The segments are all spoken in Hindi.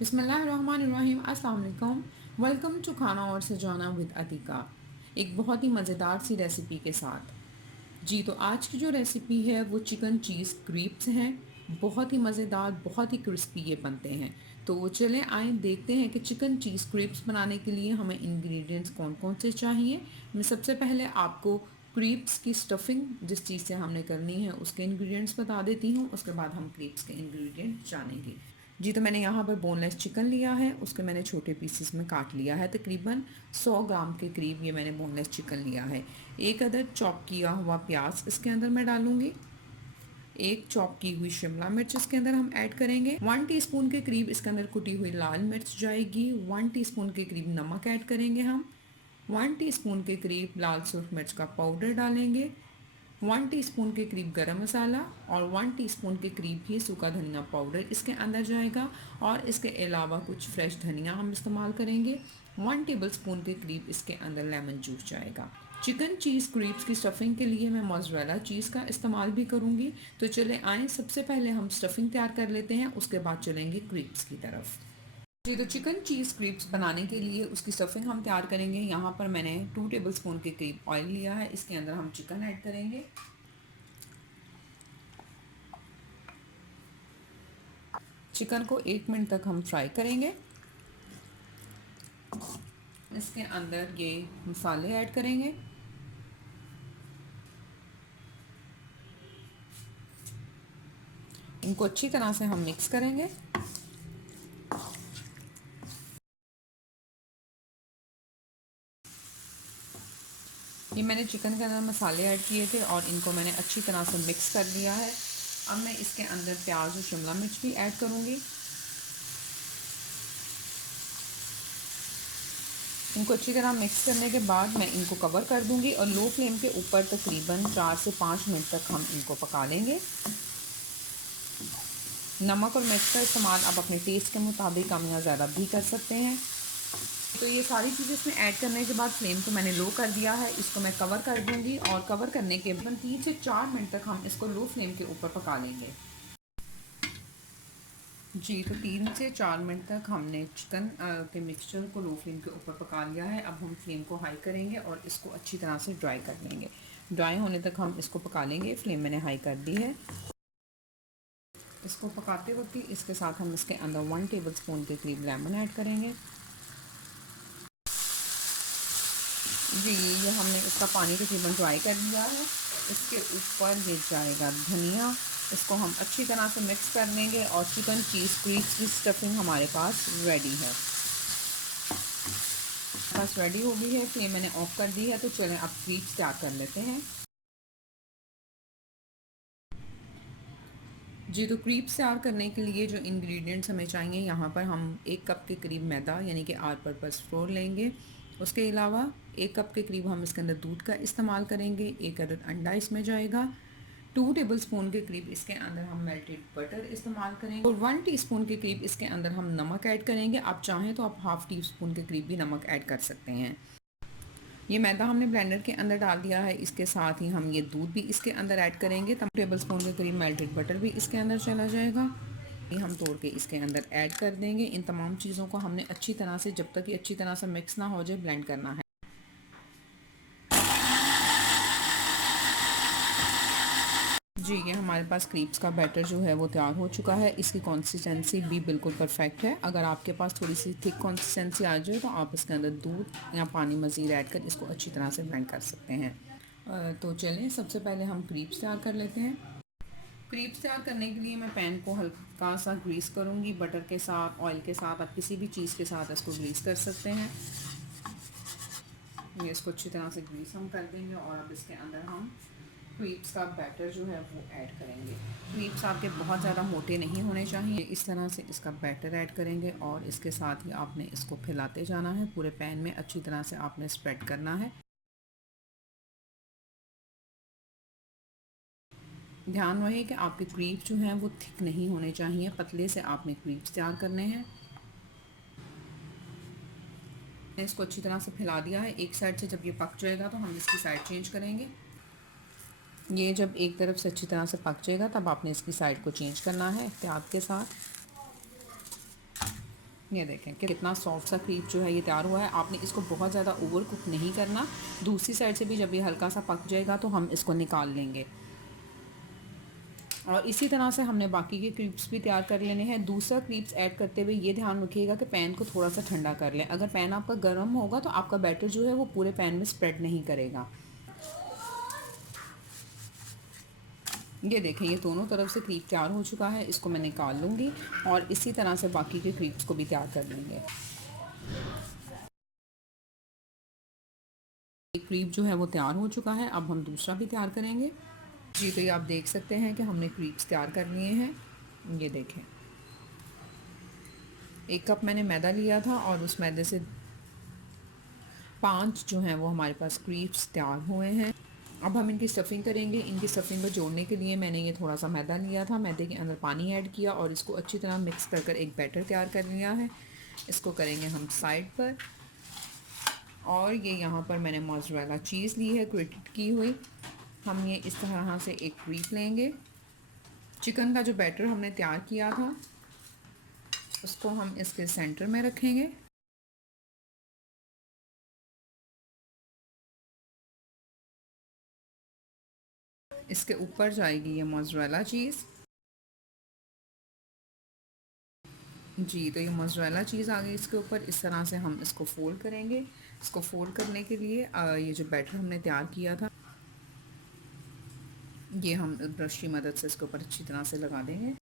बिस्मिल्लाहिर्रहमानिर्रहीम। अस्सलाम वालेकुम। वेलकम टू खाना और सजाना विद अतिका। एक बहुत ही मज़ेदार सी रेसिपी के साथ। जी तो आज की जो रेसिपी है वो चिकन चीज़ क्रीप्स हैं। बहुत ही मज़ेदार, बहुत ही क्रिस्पी ये बनते हैं। तो चलें आए देखते हैं कि चिकन चीज़ क्रीप्स बनाने के लिए हमें इंग्रेडिएंट्स कौन कौन से चाहिए। मैं सबसे पहले आपको क्रीप्स की स्टफिंग जिस चीज़ से हमने करनी है उसके इंग्रेडिएंट्स बता देती हूँ, उसके बाद हम क्रीप्स के इंग्रेडिएंट्स जानेंगे। जी तो मैंने यहाँ पर बोनलेस चिकन लिया है, उसके मैंने छोटे पीसेस में काट लिया है। तकरीबन 100 ग्राम के करीब ये मैंने बोनलेस चिकन लिया है। एक अदद चॉप किया हुआ प्याज इसके अंदर मैं डालूंगी। एक चॉप की हुई शिमला मिर्च इसके अंदर हम ऐड करेंगे। 1 टीस्पून के करीब इसके अंदर कुटी हुई लाल मिर्च जाएगी। 1 टीस्पून के करीब नमक ऐड करेंगे हम। 1 टीस्पून के करीब लाल सुर्ख मिर्च का पाउडर डालेंगे। 1 टीस्पून के करीब गरम मसाला और 1 टीस्पून के करीब ही सूखा धनिया पाउडर इसके अंदर जाएगा। और इसके अलावा कुछ फ्रेश धनिया हम इस्तेमाल करेंगे। 1 टेबलस्पून के करीब इसके अंदर लेमन जूस जाएगा। चिकन चीज़ क्रीप्स की स्टफिंग के लिए मैं मोज़रेला चीज़ का इस्तेमाल भी करूँगी। तो चले आएँ सबसे पहले हम स्टफिंग तैयार कर लेते हैं, उसके बाद चलेंगे क्रीप्स की तरफ। जी तो चिकन चीज़ क्रीप्स बनाने के लिए उसकी स्टफिंग हम तैयार करेंगे। यहाँ पर मैंने 2 टेबलस्पून के करीब ऑयल लिया है, इसके अंदर हम चिकन ऐड करेंगे। चिकन को 1 मिनट तक हम फ्राई करेंगे। इसके अंदर ये मसाले ऐड करेंगे। इनको अच्छी तरह से हम मिक्स करेंगे। ये मैंने चिकन के अंदर मसाले ऐड किए थे और इनको मैंने अच्छी तरह से मिक्स कर लिया है। अब मैं इसके अंदर प्याज और शिमला मिर्च भी ऐड करूँगी। इनको अच्छी तरह मिक्स करने के बाद मैं इनको कवर कर दूंगी और लो फ्लेम के ऊपर तकरीबन 4 से 5 मिनट तक हम इनको पका लेंगे। नमक और मिर्च का इस्तेमाल आप अपने टेस्ट के मुताबिक कम या ज़्यादा भी कर सकते हैं। तो ये सारी चीज़ें इसमें ऐड करने के बाद फ्लेम को मैंने लो कर दिया है। इसको मैं कवर कर दूंगी और कवर करने के बाद 3 से 4 मिनट तक हम इसको लो फ्लेम के ऊपर पका लेंगे। जी तो 3 से 4 मिनट तक हमने चिकन के मिक्सचर को लो फ्लेम के ऊपर पका लिया है। अब हम फ्लेम को हाई करेंगे और इसको अच्छी तरह से ड्राई कर लेंगे। ड्राई होने तक हम इसको पका लेंगे। फ्लेम मैंने हाई कर दी है। इसको पकाते वक्त ही इसके साथ हम इसके अंदर 1 टेबलस्पून के करीब लेमन ऐड करेंगे। जी ये हमने इसका पानी तकरीबन ड्राई कर लिया है। इसके ऊपर ये जाएगा धनिया। इसको हम अच्छी तरह से मिक्स कर लेंगे और चिकन चीज़ क्रीप्स की स्टफिंग हमारे पास रेडी है। बस रेडी हो गई है। फ्लेम मैंने ऑफ कर दी है। तो चलें अब क्रीप्स तैयार कर लेते हैं। जी तो क्रीप्स तैयार करने के लिए जो इंग्रेडिएंट्स हमें चाहिए, यहाँ पर हम 1 कप के करीब मैदा यानी कि आल पर्पज़ फ्लोर लेंगे। उसके अलावा 1 कप के करीब हम इसके अंदर दूध का इस्तेमाल करेंगे। 1 अदद अंडा इसमें जाएगा। 2 टेबलस्पून के करीब इसके अंदर हम मेल्टेड बटर इस्तेमाल करेंगे और 1 टीस्पून के करीब इसके अंदर हम नमक ऐड करेंगे। आप चाहें तो आप हाफ़ टी स्पून के करीब भी नमक ऐड कर सकते हैं। ये मैदा हमने ब्लेंडर के अंदर डाल दिया है। इसके साथ ही हम ये दूध भी इसके अंदर ऐड करेंगे। तब टेबलस्पून के करीब मेल्टेड बटर भी इसके अंदर चला जाएगा। ये हम तोड़ के इसके अंदर ऐड कर देंगे। इन तमाम चीज़ों को हमने अच्छी तरह से, जब तक ये अच्छी तरह से मिक्स ना हो जाए, ब्लेंड करना है। जी ये हमारे पास क्रीप्स का बैटर जो है वो तैयार हो चुका है। इसकी कंसिस्टेंसी भी बिल्कुल परफेक्ट है। अगर आपके पास थोड़ी सी थिक कंसिस्टेंसी आ जाए तो आप इसके अंदर दूध या पानी मज़ीद ऐड कर इसको अच्छी तरह से ब्लेंड कर सकते हैं। तो चलें सबसे पहले हम क्रीप्स तैयार कर लेते हैं। क्रीप्स तैयार करने के लिए मैं पैन को हल्का सा ग्रीस करूँगी बटर के साथ, ऑयल के साथ। आप किसी भी चीज़ के साथ इसको ग्रीस कर सकते हैं। ये इसको अच्छी तरह से ग्रीस हम कर देंगे और अब इसके अंदर हम क्रीप्स का बैटर जो है वो ऐड करेंगे। क्रीप्स आपके बहुत ज़्यादा मोटे नहीं होने चाहिए। इस तरह से इसका बैटर ऐड करेंगे और इसके साथ ही आपने इसको फैलाते जाना है। पूरे पैन में अच्छी तरह से आपने स्प्रेड करना है। ध्यान रहे कि आपके क्रीप्स जो हैं वो थिक नहीं होने चाहिए। पतले से आपने क्रीप्स तैयार करने हैं। मैंने इसको अच्छी तरह से फैला दिया है। एक साइड से जब ये पक जाएगा तो हम इसकी साइड चेंज करेंगे। ये जब एक तरफ से अच्छी तरह से पक जाएगा तब आपने इसकी साइड को चेंज करना है एहतियात के साथ। ये देखें कि कितना सॉफ्ट सा क्रीप जो है ये तैयार हुआ है। आपने इसको बहुत ज़्यादा ओवर कुक नहीं करना। दूसरी साइड से भी जब ये हल्का सा पक जाएगा तो हम इसको निकाल लेंगे। और इसी तरह से हमने बाकी के क्रीप्स भी तैयार कर लेने हैं। दूसरा क्रीप्स ऐड करते हुए ये ध्यान रखिएगा कि पैन को थोड़ा सा ठंडा कर लें। अगर पैन आपका गर्म होगा तो आपका बैटर जो है वो पूरे पैन में स्प्रेड नहीं करेगा। ये देखें ये दोनों तरफ से क्रीप तैयार हो चुका है। इसको मैं निकाल लूँगी और इसी तरह से बाकी के क्रीप्स को भी तैयार कर लेंगे। एक क्रीप जो है वो तैयार हो चुका है। अब हम दूसरा भी तैयार करेंगे। जी तो ये आप देख सकते हैं कि हमने क्रीप्स तैयार कर लिए हैं। ये देखें 1 कप मैंने मैदा लिया था और उस मैदे से 5 जो हैं वो हमारे पास क्रीप्स तैयार हुए हैं। अब हम इनकी स्टफ़िंग करेंगे। इनकी स्टफ़िंग को जोड़ने के लिए मैंने ये थोड़ा सा मैदा लिया था। मैदे के अंदर पानी ऐड किया और इसको अच्छी तरह मिक्स कर कर एक बैटर तैयार कर लिया है। इसको करेंगे हम साइड पर। और ये यहाँ पर मैंने मोज़रेला चीज़ ली है ग्रेटेड की हुई। हम ये इस तरह से एक क्रीप लेंगे। चिकन का जो बैटर हमने तैयार किया था उसको हम इसके सेंटर में रखेंगे। इसके ऊपर जाएगी ये मोज़रेला चीज़। जी तो ये मोज़रेला चीज़ आ गई इसके ऊपर। इस तरह से हम इसको फ़ोल्ड करेंगे। इसको फ़ोल्ड करने के लिए ये जो बैटर हमने तैयार किया था ये हम ब्रश की मदद से इसके ऊपर अच्छी तरह से लगा देंगे।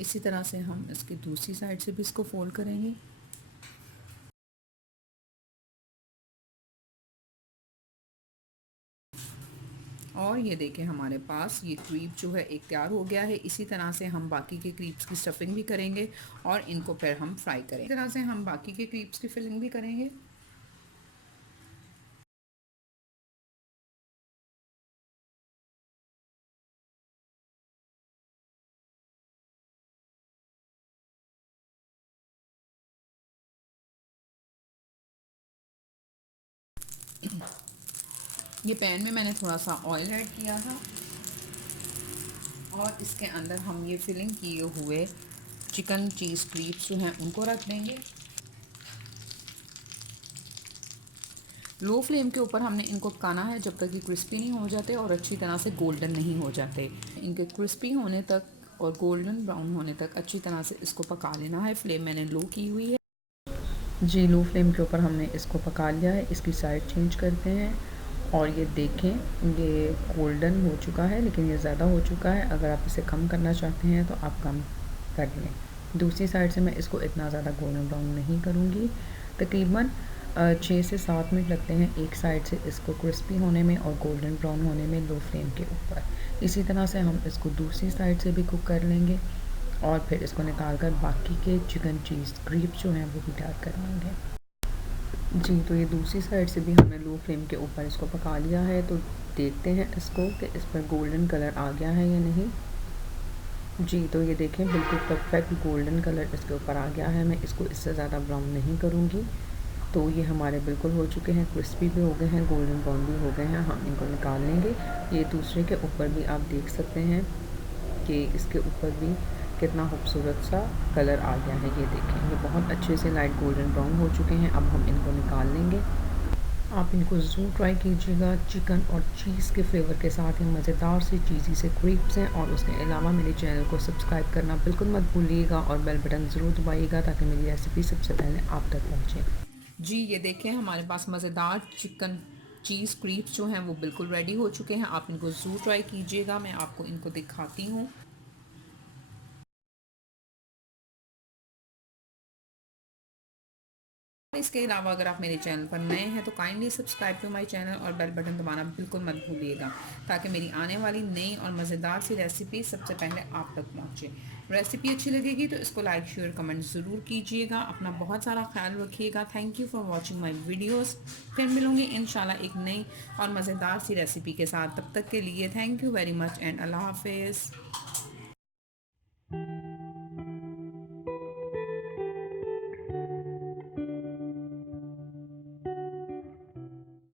इसी तरह से हम इसकी दूसरी साइड से भी इसको फ़ोल्ड करेंगे। और ये देखें हमारे पास ये क्रीप जो है एक तैयार हो गया है। इसी तरह से हम बाकी के क्रीप्स की स्टफिंग भी करेंगे और इनको फिर हम फ्राई करेंगे। इसी तरह से हम बाकी के क्रीप्स की फिलिंग भी करेंगे। ये पैन में मैंने थोड़ा सा ऑयल ऐड किया था और इसके अंदर हम ये फिलिंग किए हुए चिकन चीज़ क्रीप्स जो हैं उनको रख देंगे। लो फ्लेम के ऊपर हमने इनको पकाना है जब तक ये क्रिस्पी नहीं हो जाते और अच्छी तरह से गोल्डन नहीं हो जाते। इनके क्रिस्पी होने तक और गोल्डन ब्राउन होने तक अच्छी तरह से इसको पका लेना है। फ्लेम मैंने लो की हुई है। जी लो फ्लेम के ऊपर हमने इसको पका लिया है। इसकी साइड चेंज करते हैं और ये देखें ये गोल्डन हो चुका है, लेकिन ये ज़्यादा हो चुका है। अगर आप इसे कम करना चाहते हैं तो आप कम कर लें। दूसरी साइड से मैं इसको इतना ज़्यादा गोल्डन ब्राउन नहीं करूँगी। तकरीबन 6 से 7 मिनट लगते हैं एक साइड से इसको क्रिस्पी होने में और गोल्डन ब्राउन होने में लो फ्लेम के ऊपर। इसी तरह से हम इसको दूसरी साइड से भी कुक कर लेंगे और फिर इसको निकाल कर बाकी के चिकन चीज़ क्रीप्स जो हैं वो भी तैयार कर लेंगे। जी तो ये दूसरी साइड से भी हमने लो फ्लेम के ऊपर इसको पका लिया है। तो देखते हैं इसको कि इस पर गोल्डन कलर आ गया है या नहीं। जी तो ये देखें बिल्कुल परफेक्ट गोल्डन कलर इसके ऊपर आ गया है। मैं इसको इससे ज़्यादा ब्राउन नहीं करूँगी। तो ये हमारे बिल्कुल हो चुके हैं, क्रिस्पी भी हो गए हैं, गोल्डन ब्राउन भी हो गए हैं। हम इनको निकाल लेंगे। ये दूसरे के ऊपर भी आप देख सकते हैं कि इसके ऊपर भी कितना खूबसूरत सा कलर आ गया है। ये देखें ये बहुत अच्छे से लाइट गोल्डन ब्राउन हो चुके हैं। अब हम इनको निकाल लेंगे। आप इनको ज़रूर ट्राई कीजिएगा। चिकन और चीज़ के फ्लेवर के साथ ही मज़ेदार सी चीज़ी से क्रीप्स हैं। और उसके अलावा मेरे चैनल को सब्सक्राइब करना बिल्कुल मत भूलिएगा और बेल बटन ज़रूर दबाइएगा ताकि मेरी रेसिपी सबसे पहले आप तक पहुँचे। जी ये देखें हमारे पास मज़ेदार चिकन चीज़ क्रीप्स जो हैं वो बिल्कुल रेडी हो चुके हैं। आप इनको ज़रूर ट्राई कीजिएगा। मैं आपको इनको दिखाती हूँ। इसके अलावा अगर आप मेरे चैनल पर नए हैं तो kindly subscribe to my channel और बेल बटन दबाना बिल्कुल मत भूलिएगा ताकि मेरी आने वाली नई और मज़ेदार सी रेसिपी सबसे पहले आप तक पहुंचे। रेसिपी अच्छी लगेगी तो इसको लाइक शेयर कमेंट ज़रूर कीजिएगा। अपना बहुत सारा ख्याल रखिएगा। Thank you for watching my videos. फिर मिलूँगी इंशाल्लाह एक नई और मज़ेदार सी रेसिपी के साथ। तब तक के लिए thank you very much and अल्लाह हाफिज़।